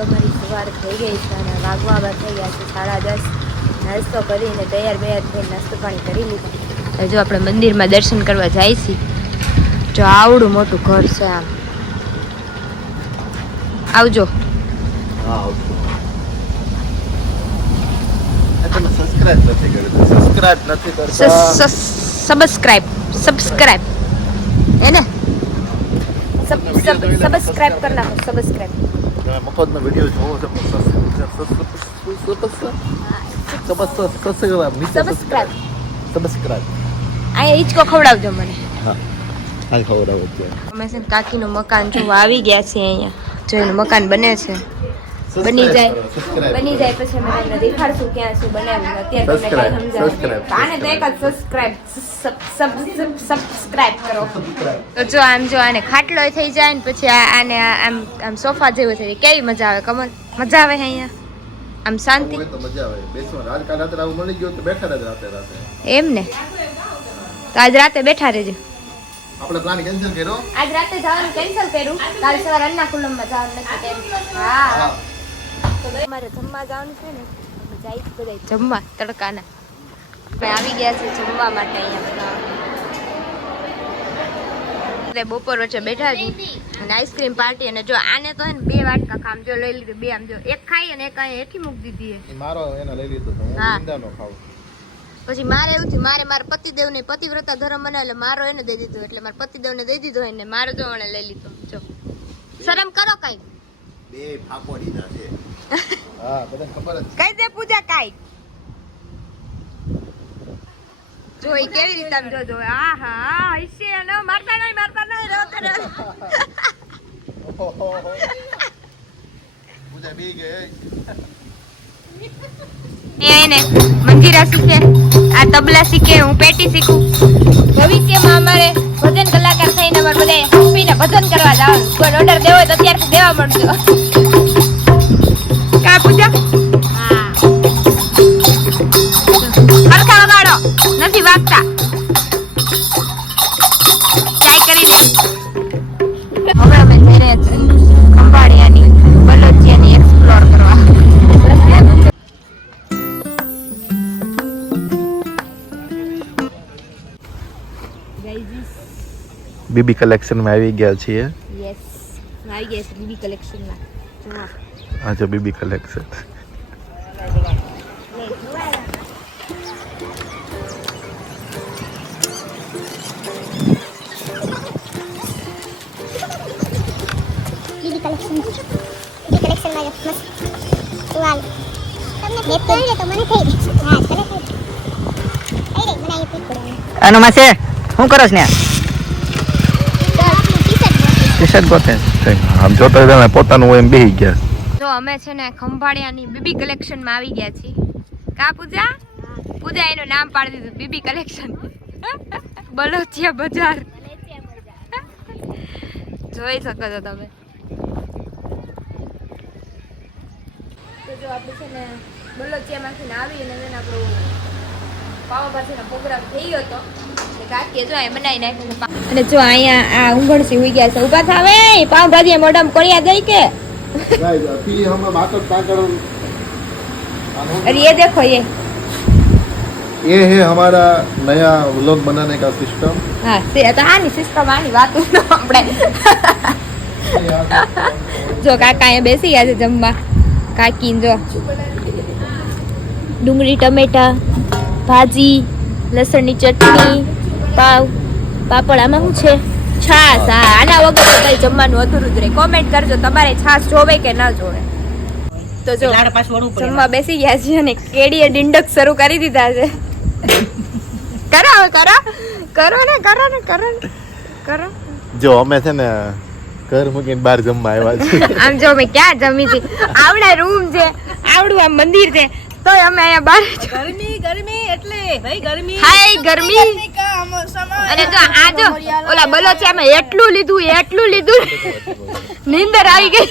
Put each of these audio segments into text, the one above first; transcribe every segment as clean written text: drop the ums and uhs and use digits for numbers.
તો મારી સવાર થઈ ગઈ છે અને વાગવા થઈ ગયા છે 10:30. નાસ્તો કરીને તૈયાર થઈને નાસ્તો પાણી કરી લીધા. જો આપણે મંદિરમાં દર્શન કરવા જાય છીએ. જો આવડું મોટું ઘર છે આમ. આવજો. સબસ્ક્રાઇબ એને સબસ્ક્રાઇબ कर नाखो. सब्सक्राइब मफत में वीडियो જોવો છો. સબસ્ક્રાઇબ આ ઈચકો ખવડાવજો મને. હા આ ખવડાવો છે. અમે છે કાકીનું મકાન જોવા આવી ગયા છે અહીંયા. જો એનું મકાન બને છે. બની જાય પછી અમે તમને દેખાડશું ક્યાં શું બનાવ્યું. અત્યારે તમને કઈ સમજાવું આને તો એક જ સબસ્ક્રાઇબ કરો. તો જો આને ખાટલો થઈ જાય ને પછી આને આમ સોફા જેવું થઈ જાય. કેવી મજા આવે કમન. મજા આવે અહીંયા આમ શાંતિ. તો મજા આવે બેસવા. આજકાલ રાત્રે આવું મળી ગયો તો બેઠા રહે રાતે. એમ ને તો આજ રાતે બેઠા રહેજો. આપણે પ્લાન કેન્સલ કર્યો. આજ રાતે જવાનું કેન્સલ કર્યું. કાલ સવારે અન્નાકુલમમાં જવાનું નક્કી કર્યું. હા તો અમારે જમવા જવાનું છે ને. જાય બધા જમવા તડકાના. અમે આવી ગયા છે જમવા માટે અહીંયા બધા. બપોર વચ્ચે બેઠા છીએ અને આઈસ્ક્રીમ પાર્ટી. અને જો આને તો હે ને 2 વાટકા ખામ જો લઈ લીધું. 2 આમ જો એક ખાઈ અને એક અહીંયા હેઠી મૂકી દીધી છે. મારો એને લઈ લીધો તો હું ઈંડાનો ખાઉં. પછી મારે એવું થયું મારે પતિદેવને પતિવ્રતા ધર્મ બનાવે એટલે મારો એને દઈ દીધો. એટલે મારા પતિદેવને દઈ દીધો એને મારો જો એને લઈ લીધો. જો શરમ કરો કઈ. 2 ફાકો દીધા છે. હા બધાને ખબર જ. કઈ દે પૂજા કાઈ. જોઈ કેવી રીતે આમ જોજો. આહા હશે ને મારતા નહીં રોતરે. પૂજા બી ગઈ. એને મંજીરા શીખે, આ તબલા શીખે, હું પેટી શીખું. ભવિષ્યમાં અમારે ભજન કલાકાર થઈને અમારે બધા હંપીને ભજન કરવા જવાનું. કોઈ ઓર્ડર દેવો હોય તો અત્યારથી દેવા મળજો. કા પૂજા? હા હરખા વગાડો. નથી વાગતા. ટ્રાય કરી દે. હવે અમે જઈ રહ્યા છીએ ખંભાળિયાની બલોચિયાની એક્સપ્લોર કરવા. બીબી કલેક્શન માં આવી ગયા છીએ. યસ આવી ગયા છે બીબી કલેક્શન માં. જો આ જો બીબી કલેક્શન. બીબી કલેક્શન માં મસ્ત ટુવાલ તમને મેપ કરી દે તો મને થઈ ગઈ. હા ચલો થઈ રે બનાવી પીક અનુમા છે શું કરો છો ને? ટી-શર્ટ ગોતે આમ જોતા હતા પોતાનું હોય એમ બેહી ગયા. જો અમે છે ને ખંભાળિયાની બીબી કલેક્શન માં આવી ગયા છીએ. કા પૂજા? પૂજા એનું નામ પાડી દીધું બીબી કલેક્શન. બલોચિયા બજાર. જોઈ શકો છો તમે. તો જો આપણે છે ને બલોચિયામાંથી આવી અને એને આપણો પાવભાજીનો પ્રોગ્રામ થઈ ગયો હતો. કાકી જો અહીં બનાવી નાખ્યું. અને જો અહીંયા આ ઊંઘણસી હોઈ ગયા છે. ઊભા થાવે પાવભાજી મોઢમ કોળિયા દઈ કે अभी हम बात कर अरे ये देखो ये है हमारा नया व्लॉग बनाने का सिस्टम. हाँ तो हाँ नहीं सिस्टम आनी बात આપણે જો કાકા અહીંયા બેસી ગયા છે જમવા. કાકી જો ડુંગળી ટમેટા ભાજી લસણની ચટણી પાવ પાપડ. આમાં શું છે? છાસ. હા આના વગર તો કઈ જમવાનું અધૂરું જ રહે. કોમેન્ટ કરજો તમારે છાસ જોવે કે ના જોવે. તો જો જમવા બેસી ગયા છે અને કેડીએ ડિંડક શરૂ કરી દીધા છે. કરો. જો અમે છે ને ઘર મૂકીને બહાર જમવા આવ્યા છે. આમ જો અમે ક્યાં જમી છે. આવડા રૂમ છે, આવડું આ મંદિર છે, તોય અમે અહીંયા બહાર ગરમી એટલે ભાઈ ગરમી. હાય ગરમી. અને જો આ જો ઓલા બલોચિયામાં એટલું લીધું નીંદર આવી ગઈ.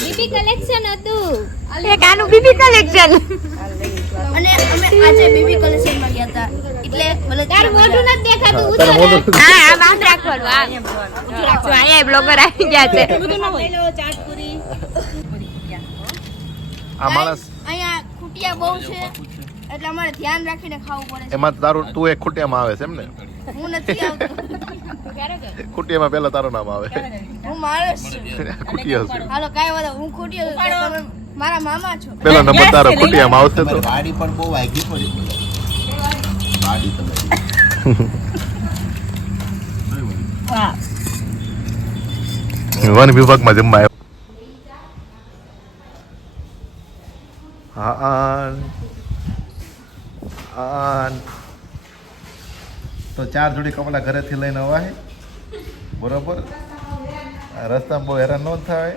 બીબી કલેક્શન હતું. એક આનું બીબી કલેક્શન. અને અમે આજે બેબી કલેક્શન માં ગયા હતા એટલે મને તારું મોઢું નથી દેખાતું તારું ઊંચું મોઢું રાખ. હા આમ આમ રાખવાનું આમ. જો અહીંયા બ્લોગર આવી ગયા છે આ માણસ અહીંયા ખૂટિયા બહુ છે એટલે અમારે ધ્યાન રાખીને ખાવું પડે એમાં તારું તું એક ખુટિયામાં આવે છે એમ ને છે હું નથી આવતો ખુટિયામાં પહેલા તારું નામ આવે હું માણસ છું ખુટિયા છે હાલો કાંઈ વાંધો હું ખૂટ્યો છું તો તમે મારા મામા છો પહેલો નંબર તારો ખુટિયામાં આવશે તો ગાડી પણ બહુ આગી પડી ગાડી તમે વન વિભાગમાં જમવા આવ્યો હા તો 4 જોડી કપડા ઘરેથી લઈને અવાય બરોબર રસ્તામાં બહુ હેરાન ન થાય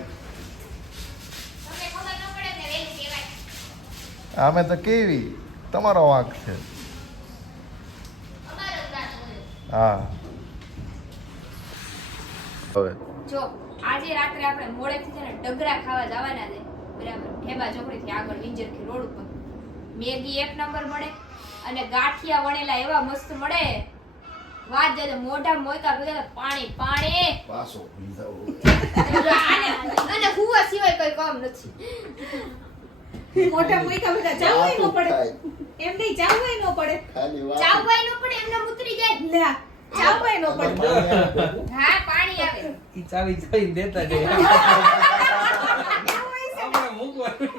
અમે તો કેવી તમારો વાંક છે હા હવે જો આજે રાત્રે આપણે મોડેથી છે ને ડગરા ખાવા જવાના છે બરાબર ઠેબા ચોકડીથી આગળ વિંજરથી રોડ ઉપર મેગી એક નંબર મળે અને ગાંઠિયા વણેલા એવા મસ્ત મળે વાત જાય મોઢા મોયકા ભેગા પાણી પાણી પાછો પીઝા અને હુવા સિવાય કઈ કામ નથી મોટા મુઈકા બધા ચાવવાય ન પડે એમ નહીં ચાવવાય ન પડે ખાલી વાત ચાવવાય નો પડે એમને ઉતરી જાય લે ચાવવાય ન પડે હા પાણી આવે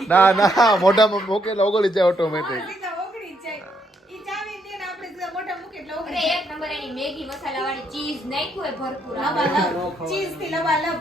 ના ના મોઢામાં મૂકેલા ઓગળી જાય ઓટોમેટિક સીધા ઓગળી જ જાય ઈ ચાવી દે ને આપણે સીધા મોટા મૂકે એટલે અરે ઓગળી એક નંબર એની મેગી મસાલા વાળી ચીઝ નાખ્યું હોય ભરપૂર લબાલબ ચીઝ થી લબાલબ